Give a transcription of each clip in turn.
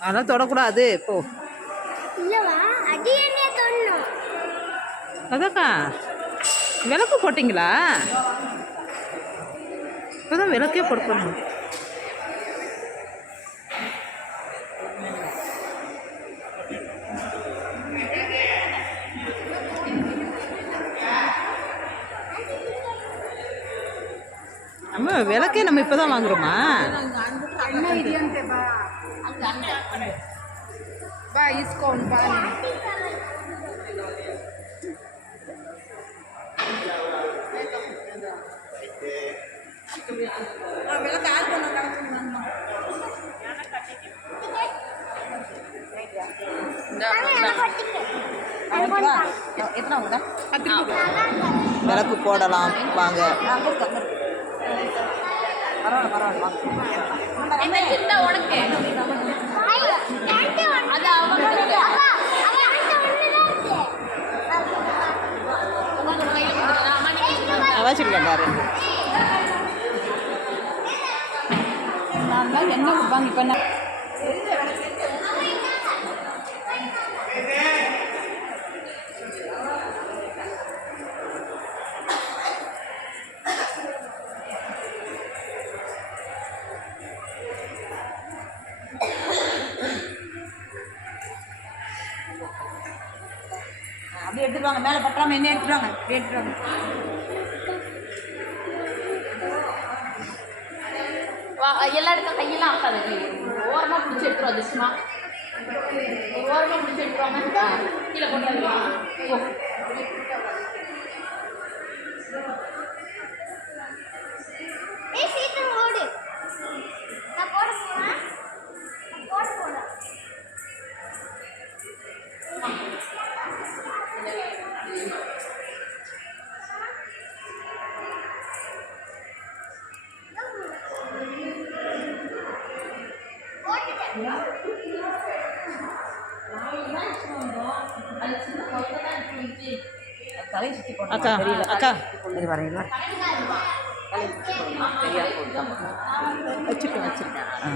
அதெல்லாம் தொடக்கூடாது போ. இல்லவா? அடி என்ன தொண்ணும் அதாக்கா விளக்கு போட்டிங்களா? இப்போதான் விளக்கே போடணும் அம்மா விளக்கே நம்ம இப்போ தான் ಅಣ್ಣ ಇದೆಯಂತೆ ಬಾ ಬಾ ಇಸ್ಕೊಂಡು ಬಾ ಬೆಳಗ್ಗೆ ಆದ್ಮೇಲೆ விளக்கு போடலாம் வாங்க அது அவங்க வச்சுருக்கேன் பாரு. என்ன கொடுப்பாங்க இப்போ என்ன? அப்படியே எடுத்துட்டு வாங்க. மேலே பட்டாமல் என்ன எடுத்துட்டு வாங்க? அப்படியே எடுத்துட்டு வாங்க. வா- எல்லா இடத்துல கையெல்லாம் ஆக்காது ஓரமாக பிடிச்சி எடுத்துரும் அதிர்ஷ்டமா ஓரமாக பிடிச்சி எடுத்துருவாங்க கீழே கொண்டு வந்துருவாங்க அக்கா அக்கா. இது வரீங்களா வச்சுருக்கேன் வச்சுருக்கேன். ஆ.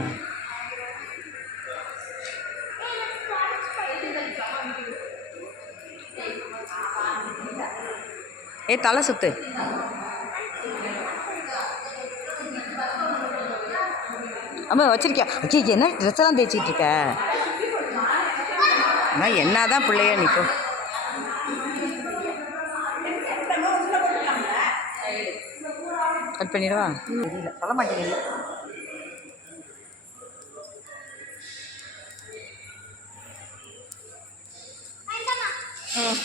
ஏ தலை சுத்து. அம்மா வச்சிருக்கியா? ஐயோ என்ன ட்ரெஸ்ஸெல்லாம் தேய்ச்சிட்டு இருக்க? அம்மா என்னதான் பிள்ளைய நிற்கும் கட் பண்ணிடுவா? தெரியல சொல்ல மாட்டேங்குது. ம்.